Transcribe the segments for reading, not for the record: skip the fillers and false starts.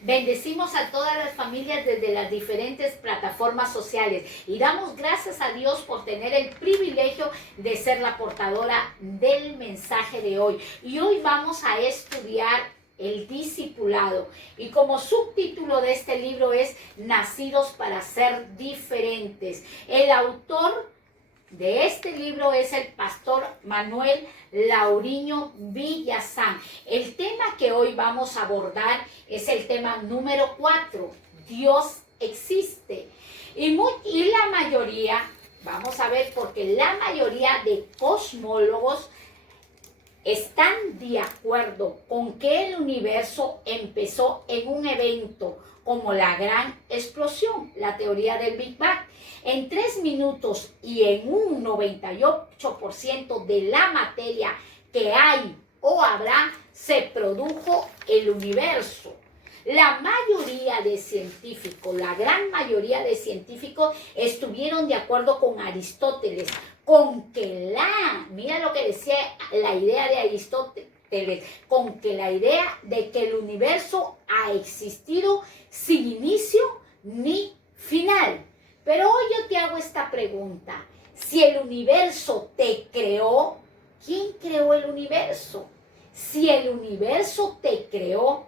Bendecimos a todas las familias desde las diferentes plataformas sociales y damos gracias a Dios por tener el privilegio de ser la portadora del mensaje de hoy. Y hoy vamos a estudiar el discipulado. Y como subtítulo de este libro es Nacidos para ser diferentes. El autor de este libro es el pastor Manuel Lauriño Villazán. El tema que hoy vamos a abordar es el tema número 4. Dios existe. Y la mayoría, vamos a ver, porque la mayoría de cosmólogos están de acuerdo con que el universo empezó en un evento como la gran explosión, la teoría del Big Bang. En 3 minutos y en un 98% de la materia que hay o habrá, se produjo el universo. La mayoría de científicos, la gran mayoría de científicos estuvieron de acuerdo con Aristóteles, con que mira lo que decía la idea de Aristóteles, con que la idea de que el universo ha existido sin inicio ni final. Pero hoy yo te hago esta pregunta: si el universo te creó, ¿quién creó el universo? Si el universo te creó,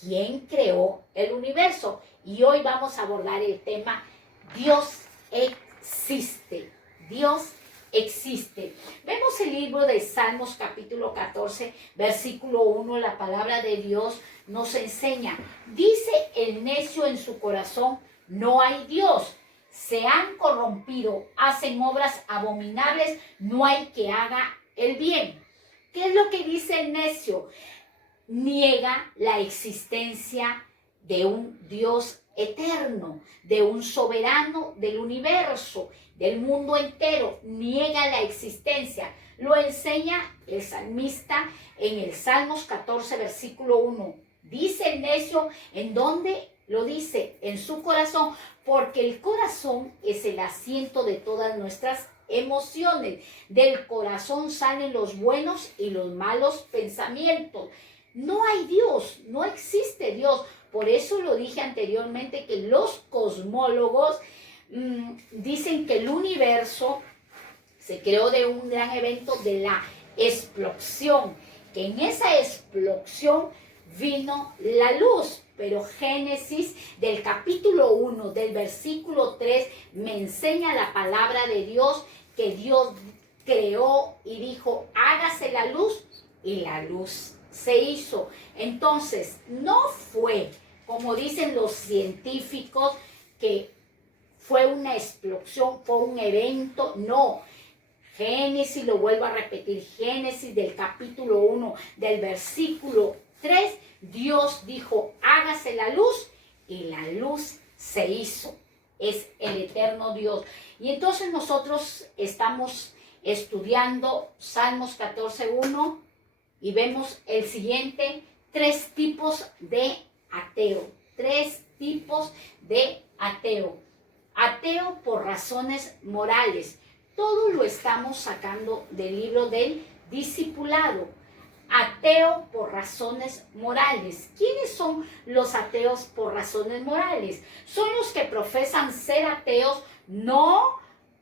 ¿quién creó el universo? Y hoy vamos a abordar el tema Dios existe. Dios existe. Vemos el libro de Salmos capítulo 14, versículo 1, la palabra de Dios nos enseña. Dice el necio en su corazón: no hay Dios. Se han corrompido, hacen obras abominables, no hay que haga el bien. ¿Qué es lo que dice el necio? Niega la existencia de un Dios eterno, de un soberano del universo, del mundo entero. Niega la existencia. Lo enseña el salmista en el Salmos 14, versículo 1. Dice el necio, ¿en dónde? Lo dice en su corazón, porque el corazón es el asiento de todas nuestras emociones. Del corazón salen los buenos y los malos pensamientos. No hay Dios, no existe Dios. Por eso lo dije anteriormente que los cosmólogos dicen que el universo se creó de un gran evento de la explosión, que en esa explosión vino la luz. Pero Génesis del capítulo 1, del versículo 3, me enseña la palabra de Dios que Dios creó y dijo: hágase la luz, y la luz se hizo. Entonces, no fue, como dicen los científicos, que fue una explosión, fue un evento, no. Génesis, lo vuelvo a repetir, Génesis del capítulo 1, del versículo 3, Dios dijo: hágase la luz, y la luz se hizo. Es el eterno Dios. Y entonces nosotros estamos estudiando Salmos 14:1 y vemos el siguiente: 3 tipos de ateo. 3 tipos de ateo. Ateo por razones morales. Todo lo estamos sacando del libro del discipulado. Ateo por razones morales. ¿Quiénes son los ateos por razones morales? Son los que profesan ser ateos no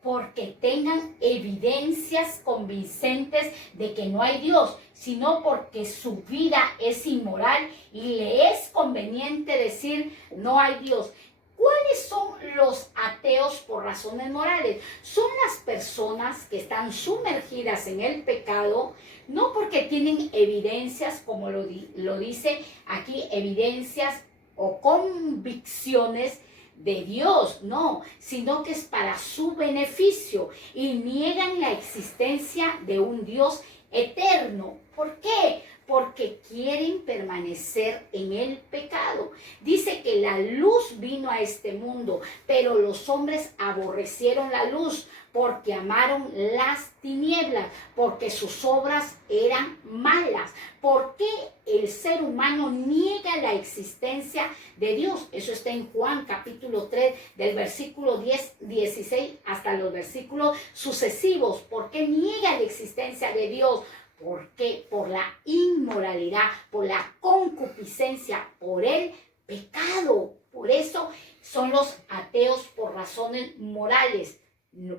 porque tengan evidencias convincentes de que no hay Dios, sino porque su vida es inmoral y le es conveniente decir: no hay Dios. ¿Cuáles son los ateos por razones morales? Son las personas que están sumergidas en el pecado, no porque tienen evidencias, como lo dice aquí, evidencias o convicciones de Dios, no, sino que es para su beneficio y niegan la existencia de un Dios eterno. ¿Por qué? Porque quieren permanecer en el pecado. Dice que la luz vino a este mundo, pero los hombres aborrecieron la luz porque amaron las tinieblas, porque sus obras eran malas. ¿Por qué el ser humano niega la existencia de Dios? Eso está en Juan capítulo 3, del versículo 10, 16 hasta los versículos sucesivos. ¿Por qué niega la existencia de Dios? Porque por la inmoralidad, por la concupiscencia, por el pecado. Por eso son los ateos por razones morales.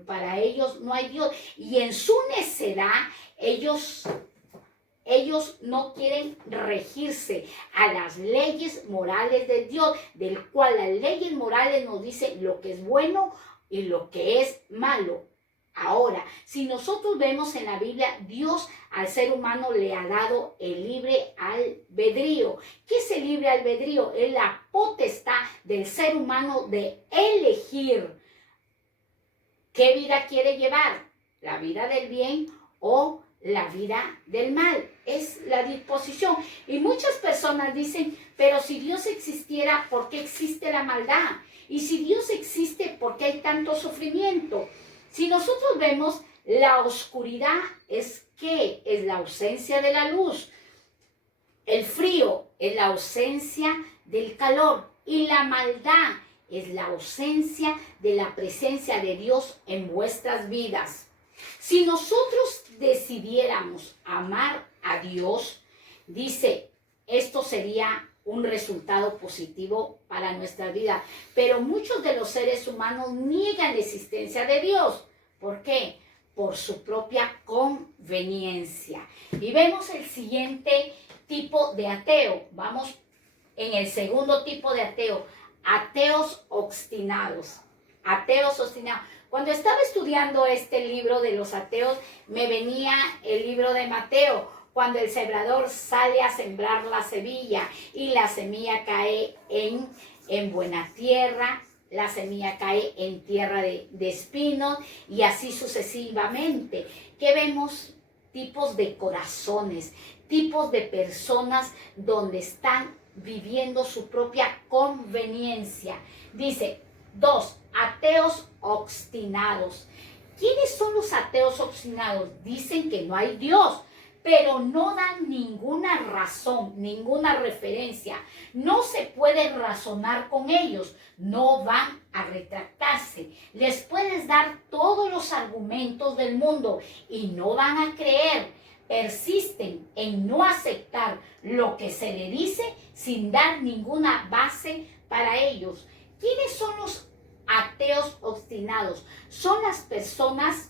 Para ellos no hay Dios. Y en su necedad, ellos no quieren regirse a las leyes morales de Dios, del cual las leyes morales nos dicen lo que es bueno y lo que es malo. Ahora, si nosotros vemos en la Biblia, Dios al ser humano le ha dado el libre albedrío. ¿Qué es el libre albedrío? Es la potestad del ser humano de elegir qué vida quiere llevar, la vida del bien o la vida del mal. Es la disposición. Y muchas personas dicen, pero si Dios existiera, ¿por qué existe la maldad? Y si Dios existe, ¿por qué hay tanto sufrimiento? Si nosotros vemos, la oscuridad es ¿qué? Es la ausencia de la luz. El frío es la ausencia del calor. Y la maldad es la ausencia de la presencia de Dios en vuestras vidas. Si nosotros decidiéramos amar a Dios, dice, esto sería un resultado positivo para nuestra vida. Pero muchos de los seres humanos niegan la existencia de Dios. ¿Por qué? Por su propia conveniencia. Y vemos el siguiente tipo de ateo. Vamos en el segundo tipo de ateo. Ateos obstinados. Ateos obstinados. Cuando estaba estudiando este libro de los ateos, me venía el libro de Mateo, cuando el sembrador sale a sembrar la semilla y la semilla cae en buena tierra, la semilla cae en tierra de espinos y así sucesivamente. ¿Qué vemos? Tipos de corazones, tipos de personas donde están viviendo su propia conveniencia. Dice, 2, ateos obstinados. ¿Quiénes son los ateos obstinados? Dicen que no hay Dios, pero no dan ninguna razón, ninguna referencia. No se puede razonar con ellos, no van a retractarse. Les puedes dar todos los argumentos del mundo y no van a creer. Persisten en no aceptar lo que se le dice sin dar ninguna base para ellos. ¿Quiénes son los ateos obstinados? Son las personas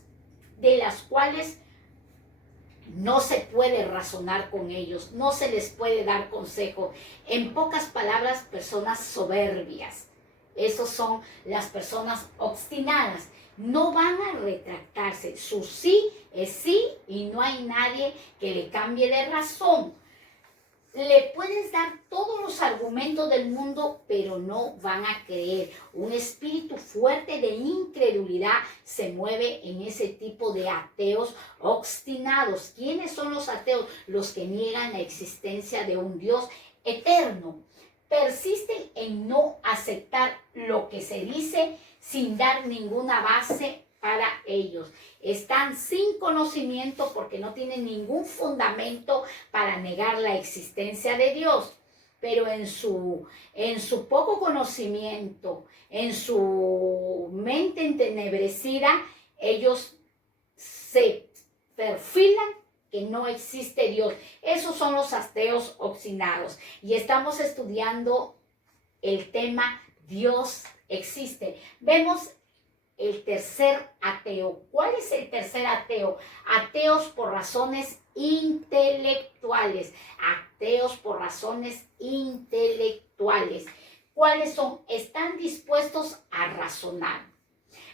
de las cuales no se puede razonar con ellos, no se les puede dar consejo. En pocas palabras, personas soberbias. Esas son las personas obstinadas. No van a retractarse. Su sí es sí y no hay nadie que le cambie de razón. Le puedes dar todos los argumentos del mundo, pero no van a creer. Un espíritu fuerte de incredulidad se mueve en ese tipo de ateos obstinados. ¿Quiénes son los ateos? Los que niegan la existencia de un Dios eterno. Persisten en no aceptar lo que se dice sin dar ninguna base para ellos. Están sin conocimiento porque no tienen ningún fundamento para negar la existencia de Dios. Pero en su poco conocimiento, en su mente entenebrecida, ellos se perfilan que no existe Dios. Esos son los ateos obstinados. Y estamos estudiando el tema Dios existe. Vemos el tercer ateo. ¿Cuál es el tercer ateo? Ateos por razones intelectuales. Ateos por razones intelectuales. ¿Cuáles son? Están dispuestos a razonar.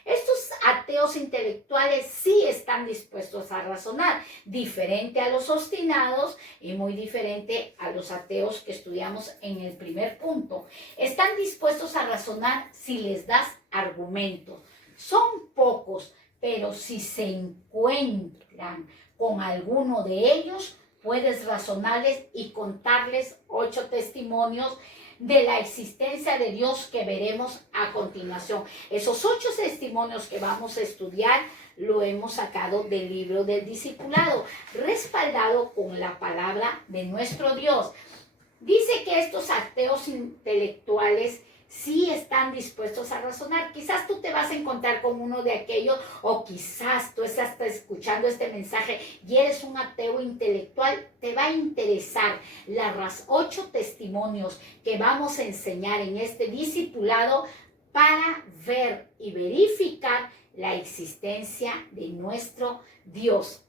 Estos ateos intelectuales sí están dispuestos a razonar, diferente a los obstinados y muy diferente a los ateos que estudiamos en el primer punto. Están dispuestos a razonar si les das argumentos. Son pocos, pero si se encuentran con alguno de ellos, puedes razonarles y contarles 8 testimonios de la existencia de Dios que veremos a continuación. Esos 8 testimonios que vamos a estudiar lo hemos sacado del libro del discipulado, respaldado con la palabra de nuestro Dios. Dice que estos ateos intelectuales sí están dispuestos a razonar. Quizás tú te vas a encontrar con uno de aquellos, o quizás tú estás escuchando este mensaje y eres un ateo intelectual. Te va a interesar las 8 testimonios que vamos a enseñar en este discipulado para ver y verificar la existencia de nuestro Dios.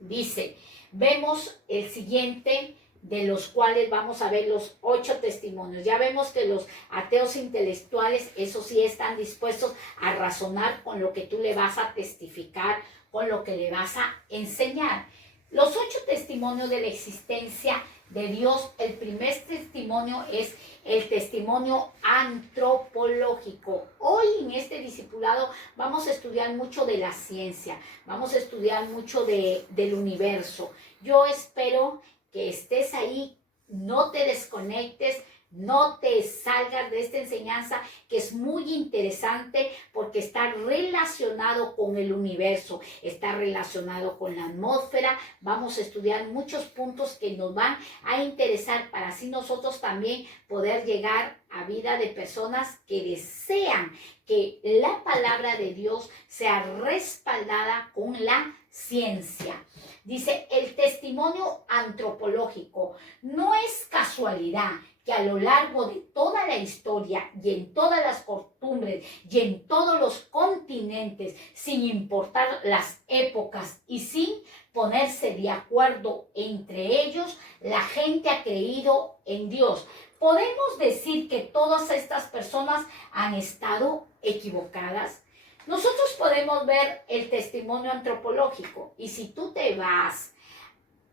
Dice, vemos el siguiente, de los cuales vamos a ver los 8 testimonios. Ya vemos que los ateos intelectuales, eso sí, están dispuestos a razonar con lo que tú le vas a testificar, con lo que le vas a enseñar. Los 8 testimonios de la existencia de Dios, el primer testimonio es el testimonio antropológico. Hoy en este discipulado vamos a estudiar mucho de la ciencia, vamos a estudiar mucho del universo. Yo espero que estés ahí, no te desconectes, no te salgas de esta enseñanza que es muy interesante porque está relacionado con el universo, está relacionado con la atmósfera. Vamos a estudiar muchos puntos que nos van a interesar para así nosotros también poder llegar a vida de personas que desean que la palabra de Dios sea respaldada con la ciencia. Dice, el testimonio antropológico no es casualidad que a lo largo de toda la historia y en todas las costumbres y en todos los continentes, sin importar las épocas y sin ponerse de acuerdo entre ellos, la gente ha creído en Dios. ¿Podemos decir que todas estas personas han estado equivocadas? Nosotros podemos ver el testimonio antropológico, y si tú te vas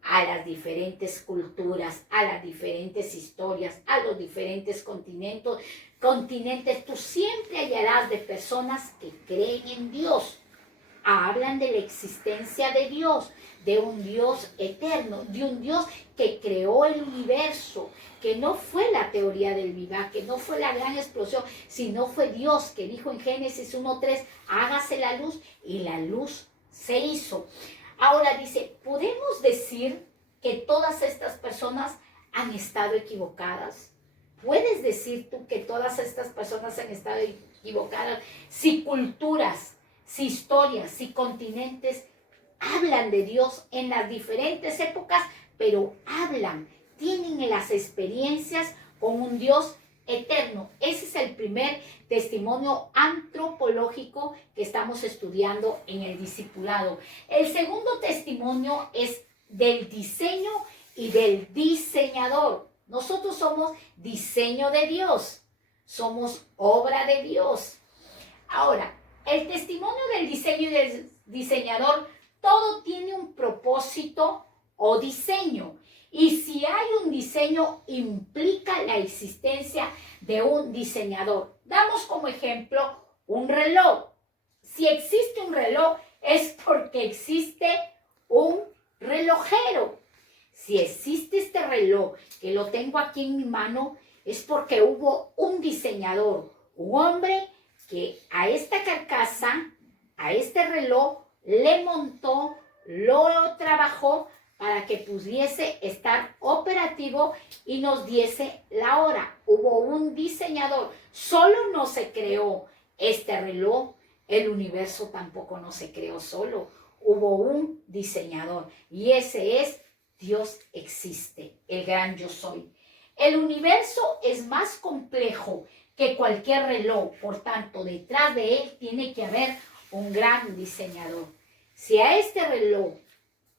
a las diferentes culturas, a las diferentes historias, a los diferentes continentes, tú siempre hallarás de personas que creen en Dios. Hablan de la existencia de Dios, de un Dios eterno, de un Dios que creó el universo, que no fue la teoría del Big Bang, que no fue la gran explosión, sino fue Dios que dijo en Génesis 1:3, hágase la luz, y la luz se hizo. Ahora dice, ¿podemos decir que todas estas personas han estado equivocadas? ¿Puedes decir tú que todas estas personas han estado equivocadas? Si culturas, si historias, si continentes hablan de Dios en las diferentes épocas, pero hablan, tienen las experiencias con un Dios eterno. Ese es el primer testimonio antropológico que estamos estudiando en el discipulado. El segundo testimonio es del diseño y del diseñador. Nosotros somos diseño de Dios, somos obra de Dios. Ahora, el testimonio del diseño y del diseñador, todo tiene un propósito o diseño. Y si hay un diseño, implica la existencia de un diseñador. Damos como ejemplo un reloj. Si existe un reloj, es porque existe un relojero. Si existe este reloj, que lo tengo aquí en mi mano, es porque hubo un diseñador, un hombre que a esta carcasa, a este reloj, le montó, lo trabajó para que pudiese estar operativo y nos diese la hora. Hubo un diseñador. Solo no se creó este reloj, el universo tampoco no se creó solo. Hubo un diseñador y ese es Dios existe, el gran yo soy. El universo es más complejo que cualquier reloj, por tanto, detrás de él tiene que haber un gran diseñador. Si a este reloj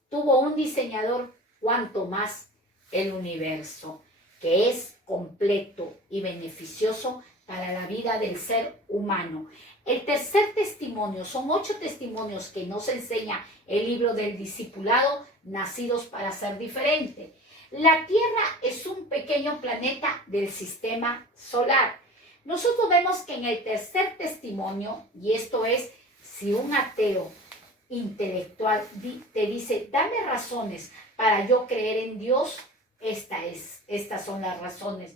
tuvo un diseñador, cuanto más el universo, que es completo y beneficioso para la vida del ser humano. El tercer testimonio, son 8 testimonios que nos enseña el libro del discipulado, nacidos para ser diferentes. La Tierra es un pequeño planeta del sistema solar. Nosotros vemos que en el tercer testimonio, y esto es, si un ateo intelectual te dice, dame razones para yo creer en Dios, estas son las razones.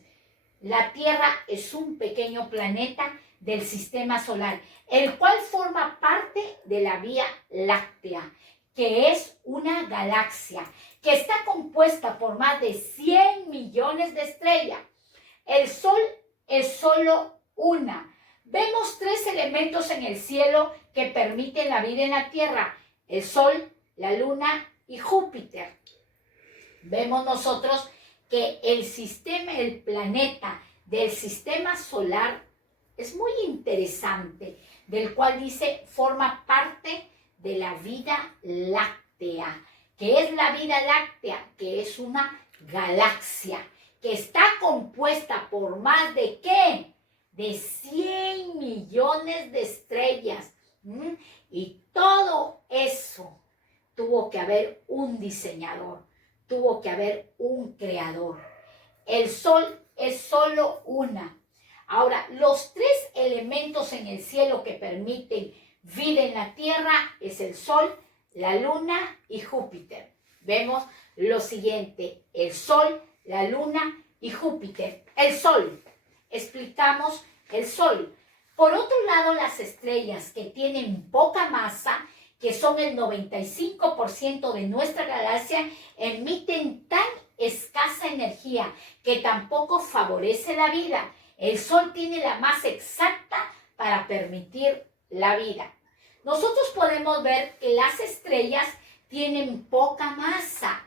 La Tierra es un pequeño planeta del sistema solar, el cual forma parte de la Vía Láctea, que es una galaxia que está compuesta por más de 100 millones de estrellas. El Sol es solo una. Vemos tres elementos en el cielo que permiten la vida en la tierra: el sol, la luna y Júpiter. Vemos nosotros que el planeta del sistema solar es muy interesante, del cual dice forma parte de la vida láctea. ¿Qué es la vida láctea? Que es una galaxia que está compuesta por más de ¿qué? De 100 millones de estrellas. Y todo eso tuvo que haber un diseñador, tuvo que haber un creador. El sol es solo una. Ahora, los tres elementos en el cielo que permiten vida en la tierra es el sol, la luna y Júpiter. Vemos lo siguiente: el sol, la luna y Júpiter. El sol, explicamos el sol. Por otro lado, las estrellas que tienen poca masa, que son el 95% de nuestra galaxia, emiten tan escasa energía que tampoco favorece la vida. El sol tiene la masa exacta para permitir la vida. Nosotros podemos ver que las estrellas tienen poca masa,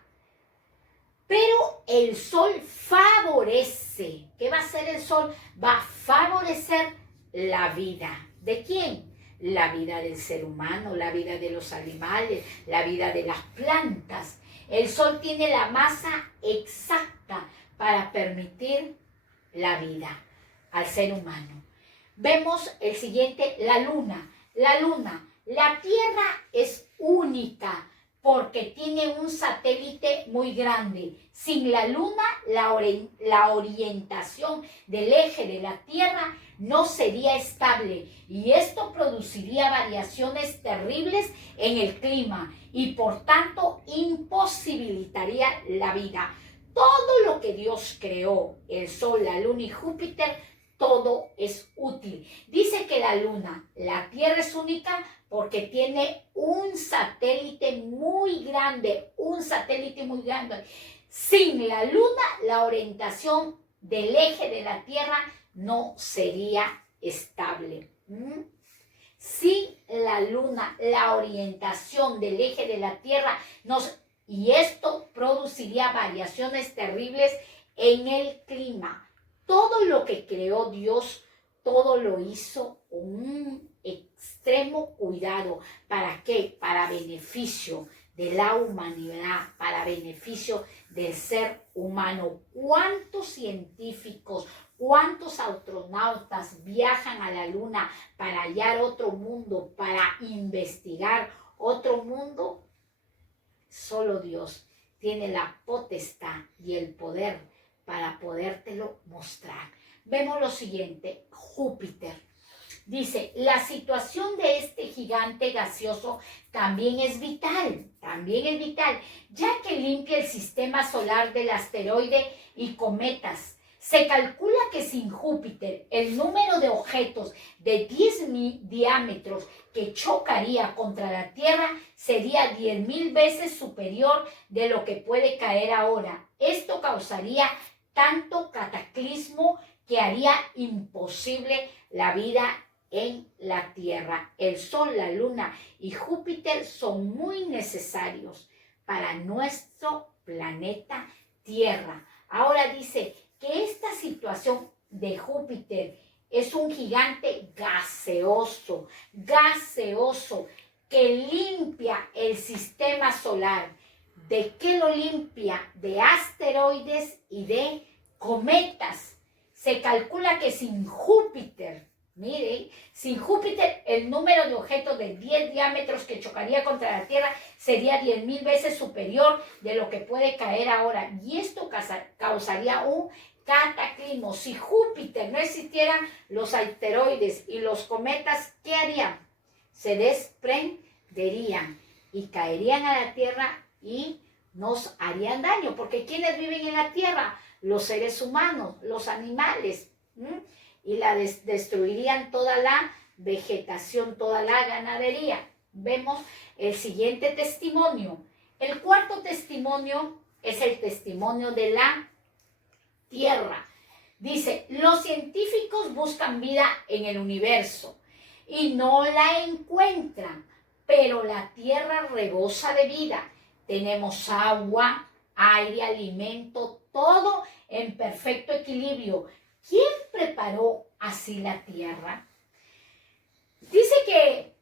pero el sol favorece. ¿Qué va a hacer el sol? Va a favorecer la vida. ¿De quién? La vida del ser humano, la vida de los animales, la vida de las plantas. El sol tiene la masa exacta para permitir la vida al ser humano. Vemos el siguiente, la luna. La Tierra es única porque tiene un satélite muy grande. Sin la luna, la orientación del eje de la Tierra no sería estable y esto produciría variaciones terribles en el clima y por tanto imposibilitaría la vida. Todo lo que Dios creó, el sol, la luna y Júpiter, todo es útil. Dice que la Tierra es única porque tiene un satélite muy grande, Sin la luna, la orientación del eje de la Tierra no sería estable. Sin la luna, la orientación del eje de la Tierra y esto produciría variaciones terribles en el clima. Todo lo que creó Dios, todo lo hizo con un extremo cuidado. ¿Para qué? Para beneficio de la humanidad, para beneficio del ser humano. ¿Cuántos científicos, cuántos astronautas viajan a la luna para hallar otro mundo, para investigar otro mundo? Solo Dios tiene la potestad y el poder para podértelo mostrar. Vemos lo siguiente, Júpiter. Dice, la situación de este gigante gaseoso también es vital, ya que limpia el sistema solar del asteroide y cometas. Se calcula que sin Júpiter, el número de objetos de 10.000 diámetros que chocaría contra la Tierra sería 10.000 veces superior de lo que puede caer ahora. Esto causaría tanto cataclismo que haría imposible la vida en la Tierra. El Sol, la Luna y Júpiter son muy necesarios para nuestro planeta Tierra. Ahora dice que esta situación de Júpiter es un gigante gaseoso que limpia el sistema solar. ¿De qué lo limpia? De asteroides y de cometas. Se calcula que sin Júpiter, miren, sin Júpiter el número de objetos de 10 diámetros que chocaría contra la Tierra sería 10.000 veces superior de lo que puede caer ahora. Y esto causaría un cataclismo. Si Júpiter no existieran, los asteroides y los cometas, ¿qué harían? Se desprenderían y caerían a la Tierra y nos harían daño. Porque ¿quiénes viven en la Tierra? Los seres humanos, los animales. Y destruirían toda la vegetación, toda la ganadería. Vemos el siguiente testimonio. El cuarto testimonio es el testimonio de la Tierra. Dice, los científicos buscan vida en el universo y no la encuentran, pero la Tierra rebosa de vida. Tenemos agua, aire, alimento, todo en perfecto equilibrio. ¿Quién preparó así la Tierra? Dice que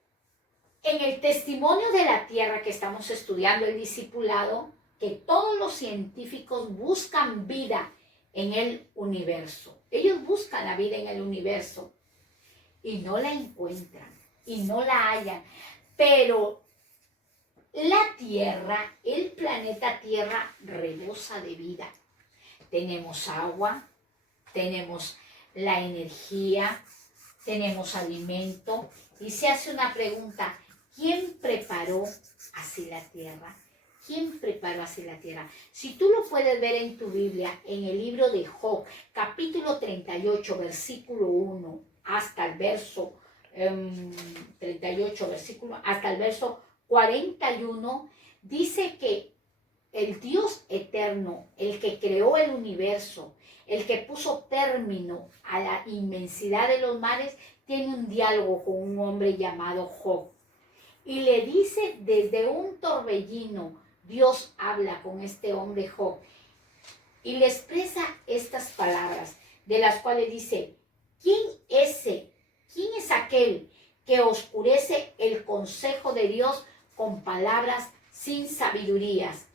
en el testimonio de la Tierra que estamos estudiando, el discipulado, que todos los científicos buscan vida en el universo. Ellos buscan la vida en el universo y no la encuentran y no la hallan. Pero la Tierra, el planeta Tierra, rebosa de vida. Tenemos agua, tenemos la energía, tenemos alimento. Y se hace una pregunta, ¿quién preparó así la Tierra? ¿Quién preparó así la Tierra? Si tú lo puedes ver en tu Biblia, en el libro de Job, capítulo 38, versículo 1, hasta el verso 38, versículo, hasta el verso 41, dice que el Dios eterno, el que creó el universo, el que puso término a la inmensidad de los mares, tiene un diálogo con un hombre llamado Job. Y le dice desde un torbellino, Dios habla con este hombre Job y le expresa estas palabras, de las cuales dice, ¿quién es aquel que oscurece el consejo de Dios con palabras sin sabidurías?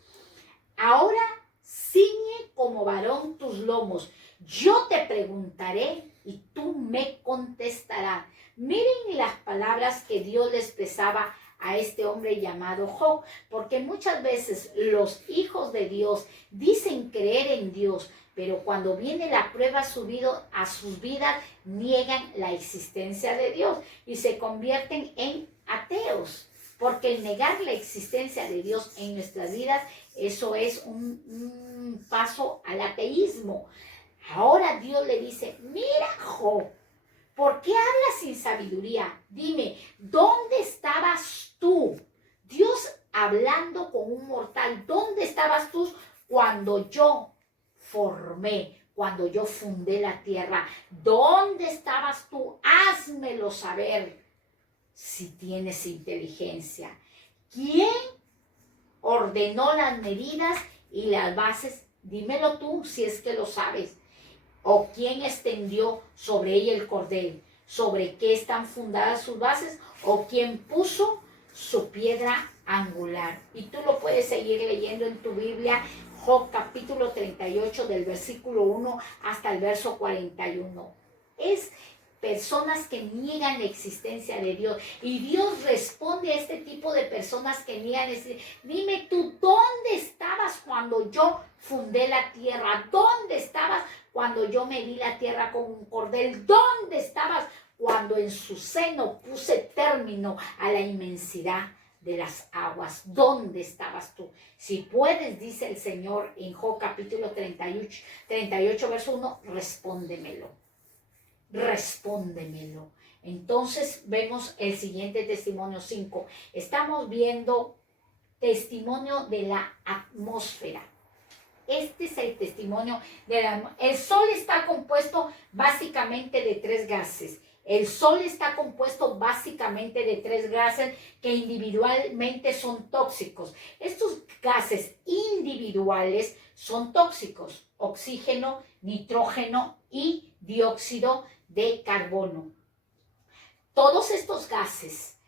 Ahora ciñe como varón tus lomos. Yo te preguntaré y tú me contestarás. Miren las palabras que Dios le expresaba a este hombre llamado Job, porque muchas veces los hijos de Dios dicen creer en Dios, pero cuando viene la prueba a sus vidas, niegan la existencia de Dios y se convierten en ateos, porque el negar la existencia de Dios en nuestras vidas, eso es un paso al ateísmo. Ahora Dios le dice, mira Job, ¿por qué hablas sin sabiduría? Dime, ¿dónde estabas tú? Dios hablando con un mortal, ¿dónde estabas tú cuando yo formé, cuando yo fundé la tierra? ¿Dónde estabas tú? Házmelo saber si tienes inteligencia. ¿Quién ordenó las medidas y las bases? Dímelo tú si es que lo sabes. ¿O quién extendió sobre ella el cordel? ¿Sobre qué están fundadas sus bases? ¿O quién puso su piedra angular? Y tú lo puedes seguir leyendo en tu Biblia, Job capítulo 38 del versículo 1 hasta el verso 41. Es personas que niegan la existencia de Dios. Y Dios responde a este tipo de personas que niegan. Dime tú, ¿dónde estabas cuando yo fundé la tierra? ¿Dónde estabas cuando yo medí la tierra con un cordel? ¿Dónde estabas cuando en su seno puse término a la inmensidad de las aguas? ¿Dónde estabas tú? Si puedes, dice el Señor en Job capítulo 38 verso 1, respóndemelo. Respóndemelo. Entonces vemos el siguiente testimonio 5. Estamos viendo testimonio de la atmósfera. Este es el testimonio de la atmósfera. El Sol está compuesto básicamente de 3 gases. El Sol está compuesto básicamente de 3 gases que individualmente son tóxicos. Estos gases individuales son tóxicos: oxígeno, nitrógeno y dióxido de carbono. Todos estos gases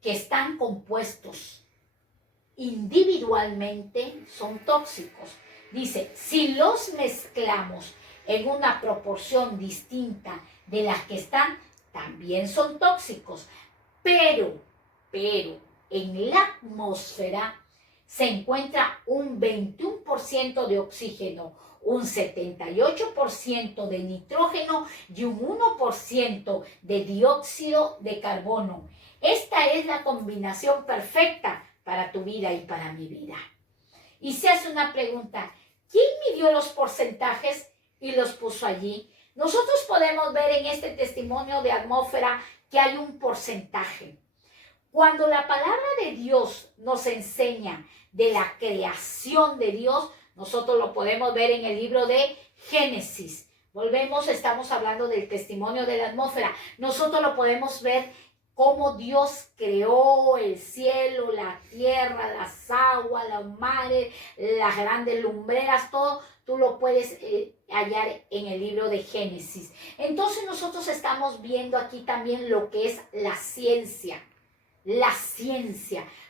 que están compuestos individualmente son tóxicos. Dice, si los mezclamos en una proporción distinta de las que están, también son tóxicos. Pero en la atmósfera se encuentra un 21% de oxígeno, un 78% de nitrógeno y un 1% de dióxido de carbono. Esta es la combinación perfecta para tu vida y para mi vida. Y se hace una pregunta, ¿quién midió los porcentajes y los puso allí? Nosotros podemos ver en este testimonio de atmósfera que hay un porcentaje. Cuando la palabra de Dios nos enseña de la creación de Dios, nosotros lo podemos ver en el libro de Génesis. Volvemos, estamos hablando del testimonio de la atmósfera. Nosotros lo podemos ver cómo Dios creó el cielo, la tierra, las aguas, los mares, las grandes lumbreras, todo. Tú lo puedes hallar en el libro de Génesis. Entonces nosotros estamos viendo aquí también lo que es la ciencia,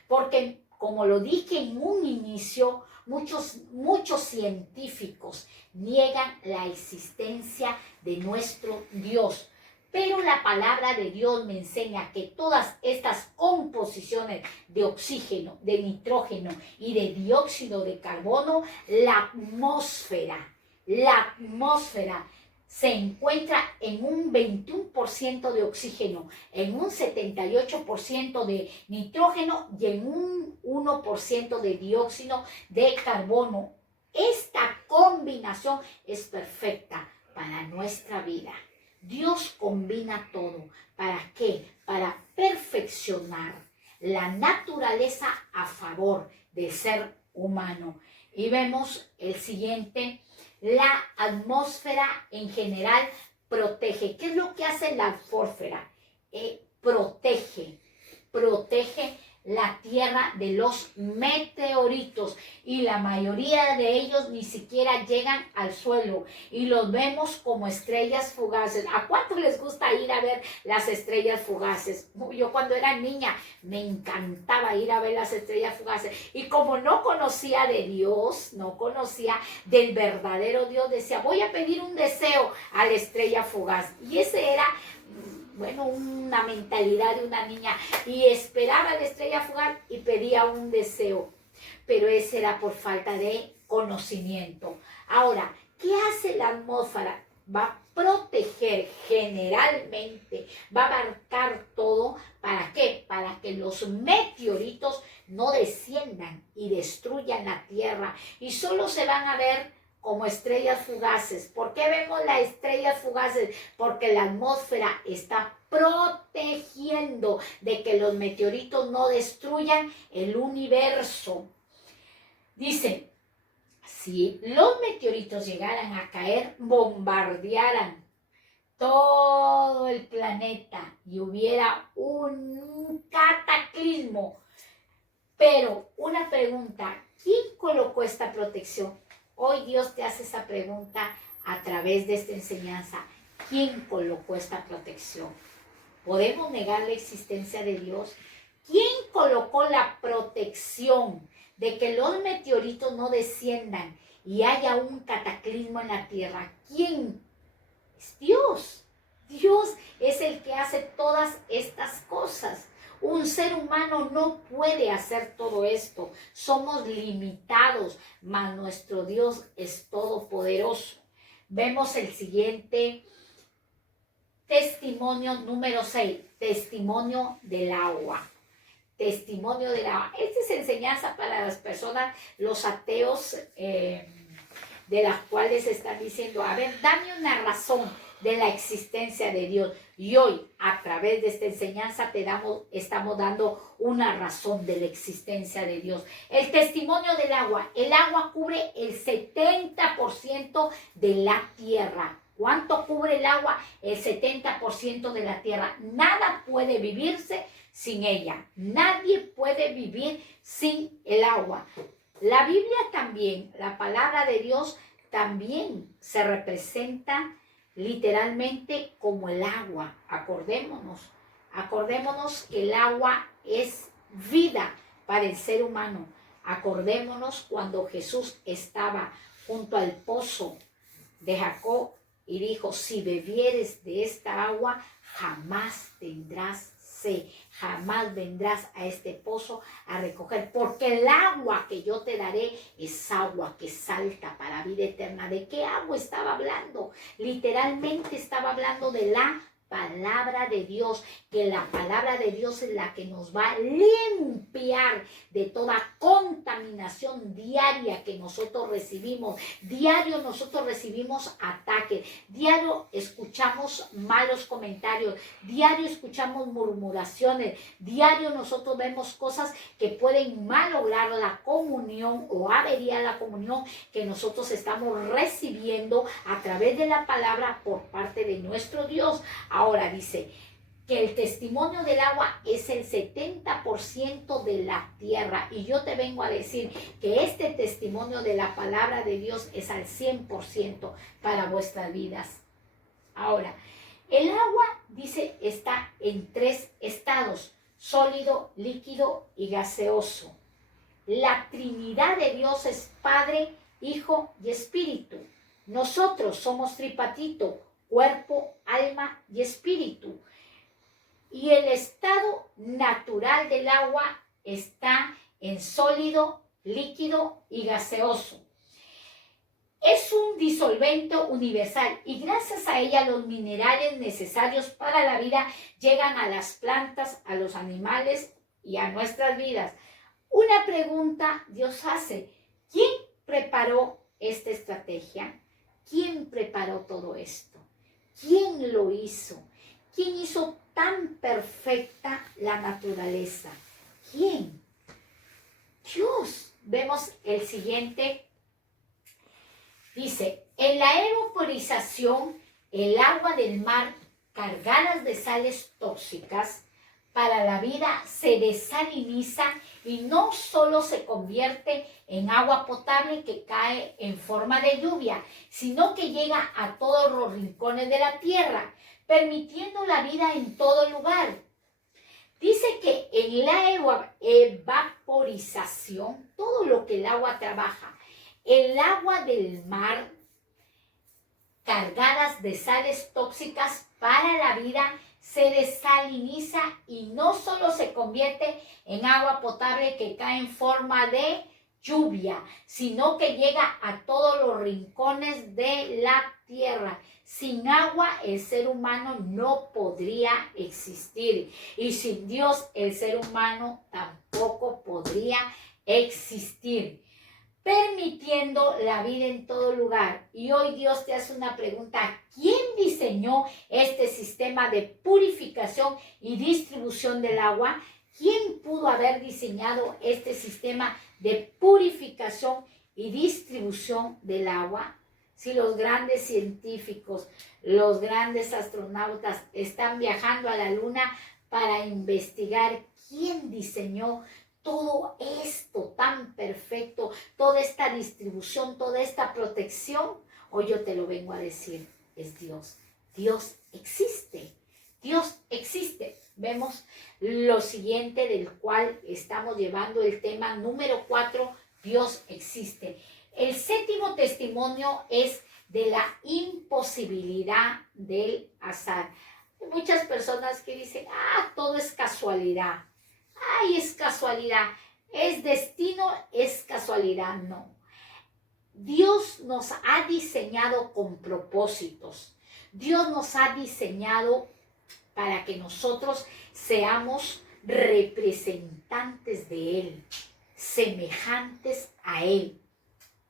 porque como lo dije en un inicio, muchos científicos niegan la existencia de nuestro Dios. Pero la palabra de Dios me enseña que todas estas composiciones de oxígeno, de nitrógeno y de dióxido de carbono, la atmósfera se encuentra en un 21% de oxígeno, en un 78% de nitrógeno y en un 1% de dióxido de carbono. Esta combinación es perfecta para nuestra vida. Dios combina todo. ¿Para qué? Para perfeccionar la naturaleza a favor del ser humano. Y vemos el siguiente. La atmósfera en general protege. ¿Qué es lo que hace la atmósfera? Protege la Tierra de los meteoritos, y la mayoría de ellos ni siquiera llegan al suelo y los vemos como estrellas fugaces. ¿A cuántos les gusta ir a ver las estrellas fugaces? Yo cuando era niña me encantaba ir a ver las estrellas fugaces, y como no conocía de Dios, no conocía del verdadero Dios, decía, voy a pedir un deseo a la estrella fugaz, y ese era una mentalidad de una niña, y esperaba la estrella fugaz y pedía un deseo, pero ese era por falta de conocimiento. Ahora, ¿qué hace la atmósfera? Va a proteger generalmente, va a abarcar todo. ¿Para qué? Para que los meteoritos no desciendan y destruyan la Tierra, y solo se van a ver como estrellas fugaces. ¿Por qué vemos las estrellas fugaces? Porque la atmósfera está protegiendo de que los meteoritos no destruyan el universo. Dice, si los meteoritos llegaran a caer, bombardearan todo el planeta y hubiera un cataclismo. Pero una pregunta, ¿quién colocó esta protección? Hoy Dios te hace esa pregunta a través de esta enseñanza. ¿Quién colocó esta protección? ¿Podemos negar la existencia de Dios? ¿Quién colocó la protección de que los meteoritos no desciendan y haya un cataclismo en la tierra? ¿Quién? Es Dios. Dios es el que hace todas estas cosas. Un ser humano no puede hacer todo esto. Somos limitados, mas nuestro Dios es todopoderoso. Vemos el siguiente testimonio número 6, testimonio del agua. Testimonio del agua. Esta es enseñanza para las personas, los ateos, de las cuales están diciendo, a ver, dame una razón de la existencia de Dios. Y hoy, a través de esta enseñanza, estamos dando una razón de la existencia de Dios. El testimonio del agua. El agua cubre el 70% de la tierra. ¿Cuánto cubre el agua? El 70% de la tierra. Nada puede vivirse sin ella. Nadie puede vivir sin el agua. La Biblia también, la palabra de Dios también se representa literalmente como el agua. Acordémonos que el agua es vida para el ser humano. Acordémonos cuando Jesús estaba junto al pozo de Jacob y dijo, si bebieres de esta agua, jamás tendrás sed, jamás vendrás a este pozo a recoger, porque el agua que yo te daré es agua que salta para vida eterna. ¿De qué agua estaba hablando? Literalmente estaba hablando de la palabra de Dios, que la palabra de Dios es la que nos va a limpiar de toda contaminación diaria que nosotros recibimos. Diario nosotros recibimos ataques, diario escuchamos malos comentarios, diario escuchamos murmuraciones, diario nosotros vemos cosas que pueden malograr la comunión o averiar la comunión que nosotros estamos recibiendo a través de la palabra por parte de nuestro Dios. Ahora dice que el testimonio del agua es el 70% de la tierra. Y yo te vengo a decir que este testimonio de la palabra de Dios es al 100% para vuestras vidas. Ahora, el agua, dice, está en 3 estados: sólido, líquido y gaseoso. La Trinidad de Dios es Padre, Hijo y Espíritu. Nosotros somos tripatito: cuerpo, alma y espíritu. Y el estado natural del agua está en sólido, líquido y gaseoso. Es un disolvente universal y gracias a ella los minerales necesarios para la vida llegan a las plantas, a los animales y a nuestras vidas. Una pregunta Dios hace: ¿quién preparó esta estrategia? ¿Quién preparó todo esto? ¿Quién lo hizo? ¿Quién hizo tan perfecta la naturaleza? ¿Quién? Dios. Vemos el siguiente. Dice, en la evaporización, el agua del mar cargadas de sales tóxicas para la vida se desaliniza y no solo se convierte en agua potable que cae en forma de lluvia, sino que llega a todos los rincones de la tierra, permitiendo la vida en todo lugar. Dice que en la evaporización, todo lo que el agua trabaja, el agua del mar cargadas de sales tóxicas para la vida se desaliniza y no solo se convierte en agua potable que cae en forma de lluvia, sino que llega a todos los rincones de la tierra. Sin agua el ser humano no podría existir y sin Dios el ser humano tampoco podría existir, permitiendo la vida en todo lugar. Y hoy Dios te hace una pregunta: ¿quién diseñó este sistema de purificación y distribución del agua? ¿Quién pudo haber diseñado este sistema de purificación y distribución del agua? Si los grandes científicos, los grandes astronautas están viajando a la luna para investigar quién diseñó todo esto tan perfecto, toda esta distribución, toda esta protección, hoy yo te lo vengo a decir, es Dios. Dios existe. Dios existe. Vemos lo siguiente del cual estamos llevando el tema número 4, Dios existe. El séptimo testimonio es de la imposibilidad del azar. Hay muchas personas que dicen, todo es casualidad. Ay, es casualidad, es destino, es casualidad. No. Dios nos ha diseñado con propósitos. Dios nos ha diseñado para que nosotros seamos representantes de Él, semejantes a Él.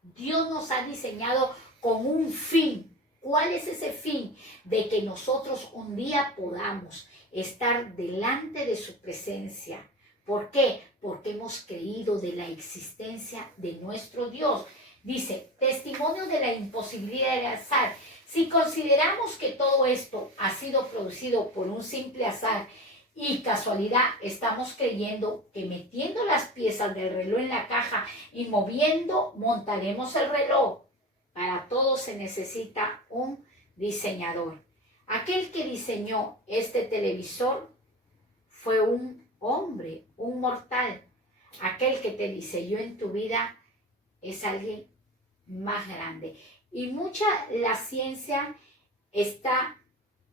Dios nos ha diseñado con un fin. ¿Cuál es ese fin? De que nosotros un día podamos estar delante de su presencia. ¿Por qué? Porque hemos creído de la existencia de nuestro Dios. Dice, testimonio de la imposibilidad del azar. Si consideramos que todo esto ha sido producido por un simple azar y casualidad, estamos creyendo que metiendo las piezas del reloj en la caja y moviendo, montaremos el reloj. Para todo se necesita un diseñador. Aquel que diseñó este televisor fue un hombre, un mortal. Aquel que te diseñó en tu vida es alguien más grande. Y la ciencia está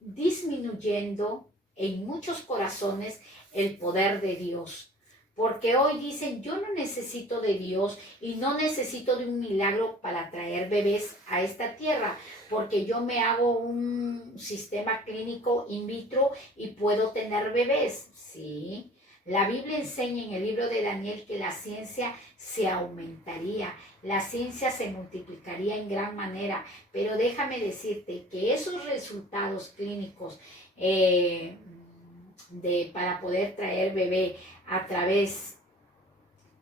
disminuyendo en muchos corazones el poder de Dios. Porque hoy dicen, yo no necesito de Dios y no necesito de un milagro para traer bebés a esta tierra, porque yo me hago un sistema clínico in vitro y puedo tener bebés. Sí, la Biblia enseña en el libro de Daniel que la ciencia se aumentaría, la ciencia se multiplicaría en gran manera, pero déjame decirte que esos resultados clínicos para poder traer bebé a través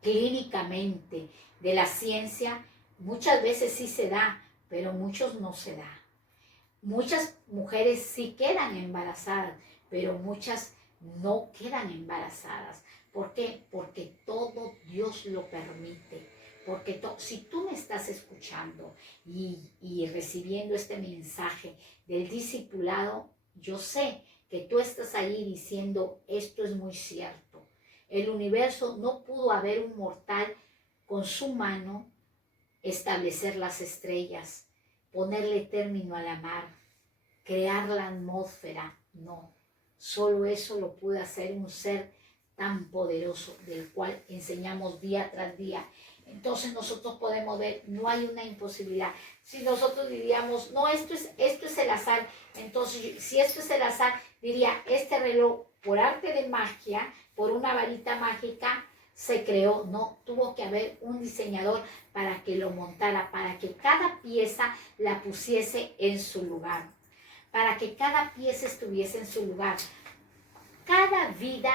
clínicamente de la ciencia, muchas veces sí se da, pero muchos no se da. Muchas mujeres sí quedan embarazadas, pero muchas no quedan embarazadas. ¿Por qué? Porque todo Dios lo permite. Porque si tú me estás escuchando y recibiendo este mensaje del discipulado, yo sé que tú estás ahí diciendo, esto es muy cierto. El universo no pudo haber un mortal con su mano establecer las estrellas, ponerle término a la mar, crear la atmósfera. No, solo eso lo puede hacer un ser tan poderoso del cual enseñamos día tras día. Entonces nosotros podemos ver, no hay una imposibilidad. Si nosotros diríamos, no, esto es el azar, entonces si esto es el azar, diría, este reloj por arte de magia, por una varita mágica, se creó. No, tuvo que haber un diseñador para que lo montara, para que cada pieza la pusiese en su lugar, para que cada pieza estuviese en su lugar. Cada vida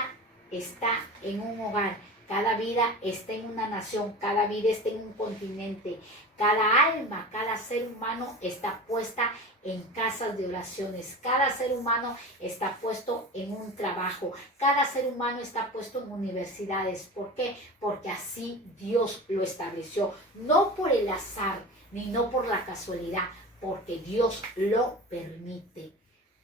está en un hogar, cada vida está en una nación, cada vida está en un continente, cada alma, cada ser humano está puesta en casas de oraciones, cada ser humano está puesto en un trabajo, cada ser humano está puesto en universidades. ¿Por qué? Porque así Dios lo estableció, no por el azar, ni no por la casualidad, porque Dios lo permite,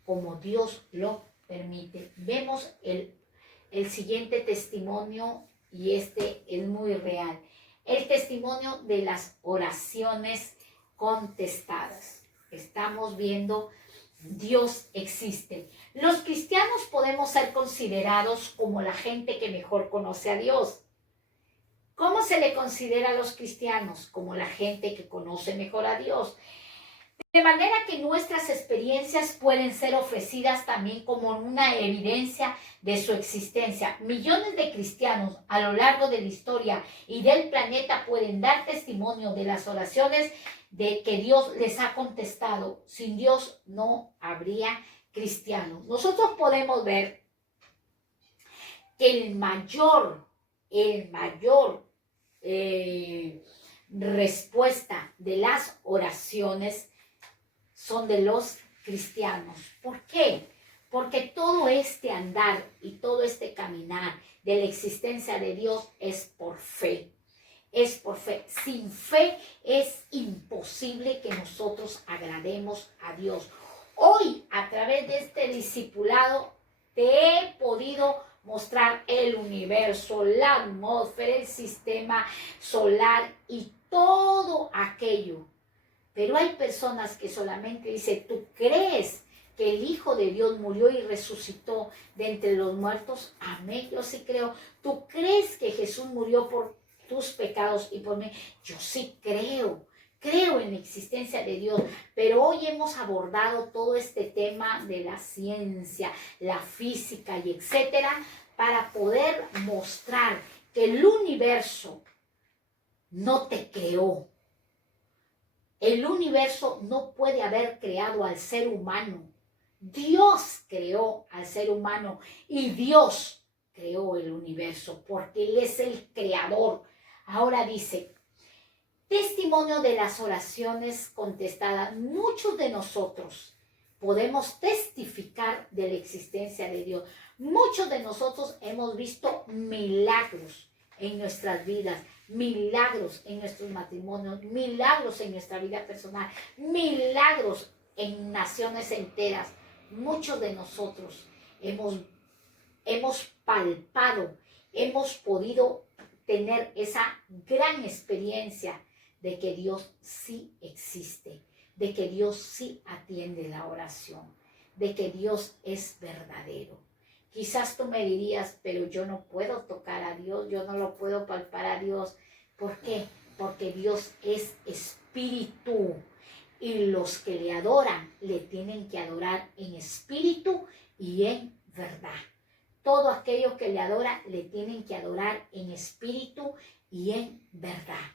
como Dios lo permite. Vemos el siguiente testimonio y este es muy real. El testimonio de las oraciones contestadas. Estamos viendo, Dios existe. Los cristianos podemos ser considerados como la gente que mejor conoce a Dios. ¿Cómo se le considera a los cristianos? Como la gente que conoce mejor a Dios. De manera que nuestras experiencias pueden ser ofrecidas también como una evidencia de su existencia. Millones de cristianos a lo largo de la historia y del planeta pueden dar testimonio de las oraciones de que Dios les ha contestado. Sin Dios no habría cristianos. Nosotros podemos ver que el mayor respuesta de las oraciones son de los cristianos. ¿Por qué? Porque todo este andar y todo este caminar de la existencia de Dios es por fe. Es por fe. Sin fe es imposible que nosotros agrademos a Dios. Hoy, a través de este discipulado, te he podido mostrar el universo, la atmósfera, el sistema solar y todo aquello. Pero hay personas que solamente dicen, ¿tú crees que el Hijo de Dios murió y resucitó de entre los muertos? Amén, yo sí creo. ¿Tú crees que Jesús murió por tus pecados y por mí? Yo sí creo. Creo en la existencia de Dios, pero hoy hemos abordado todo este tema de la ciencia, la física y etcétera, para poder mostrar que el universo no te creó. El universo no puede haber creado al ser humano. Dios creó al ser humano y Dios creó el universo porque Él es el creador. Ahora dice, testimonio de las oraciones contestadas. Muchos de nosotros podemos testificar de la existencia de Dios. Muchos de nosotros hemos visto milagros en nuestras vidas, milagros en nuestros matrimonios, milagros en nuestra vida personal, milagros en naciones enteras. Muchos de nosotros hemos palpado, hemos podido tener esa gran experiencia de que Dios sí existe, de que Dios sí atiende la oración, de que Dios es verdadero. Quizás tú me dirías, pero yo no puedo tocar a Dios, yo no lo puedo palpar a Dios. ¿Por qué? Porque Dios es espíritu y los que le adoran le tienen que adorar en espíritu y en verdad. Todo aquello que le adora le tienen que adorar en espíritu y en verdad.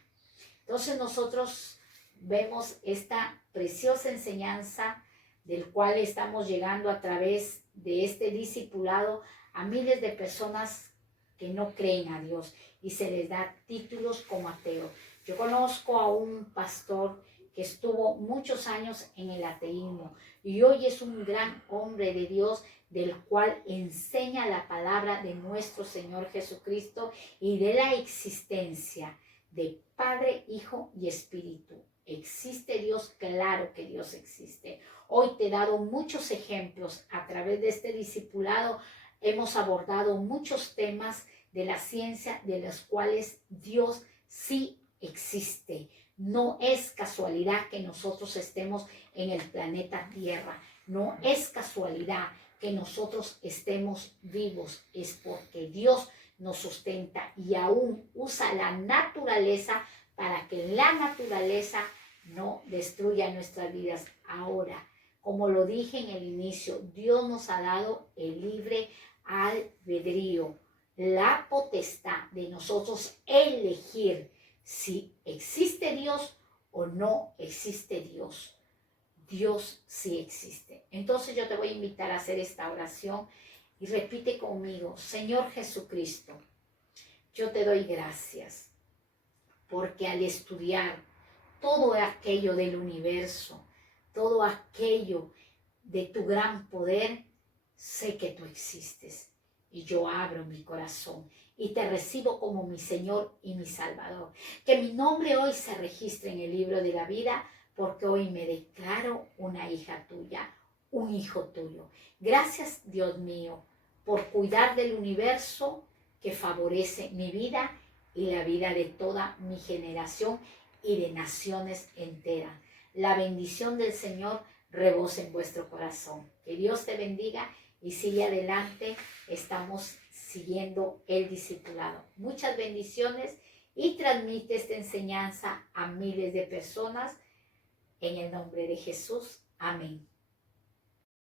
Entonces nosotros vemos esta preciosa enseñanza del cual estamos llegando a través de este discipulado a miles de personas que no creen a Dios y se les da títulos como ateo. Yo conozco a un pastor que estuvo muchos años en el ateísmo y hoy es un gran hombre de Dios del cual enseña la palabra de nuestro Señor Jesucristo y de la existencia de Padre, Hijo y Espíritu. ¿Existe Dios? Claro que Dios existe. Hoy te he dado muchos ejemplos a través de este discipulado. Hemos abordado muchos temas de la ciencia de los cuales Dios sí existe. No es casualidad que nosotros estemos en el planeta Tierra. No es casualidad que nosotros estemos vivos. Es porque Dios nos sustenta y aún usa la naturaleza para que la naturaleza no destruya nuestras vidas. Ahora, como lo dije en el inicio, Dios nos ha dado el libre albedrío, la potestad de nosotros elegir si existe Dios o no existe Dios. Dios sí existe. Entonces yo te voy a invitar a hacer esta oración y repite conmigo: Señor Jesucristo, yo te doy gracias porque al estudiar todo aquello del universo, todo aquello de tu gran poder, sé que tú existes. Y yo abro mi corazón y te recibo como mi Señor y mi Salvador. Que mi nombre hoy se registre en el libro de la vida, porque hoy me declaro una hija tuya, un hijo tuyo. Gracias, Dios mío, por cuidar del universo que favorece mi vida y la vida de toda mi generación y de naciones enteras. La bendición del Señor rebose en vuestro corazón. Que Dios te bendiga y sigue adelante. Estamos siguiendo el discipulado. Muchas bendiciones y transmite esta enseñanza a miles de personas en el nombre de Jesús. Amén.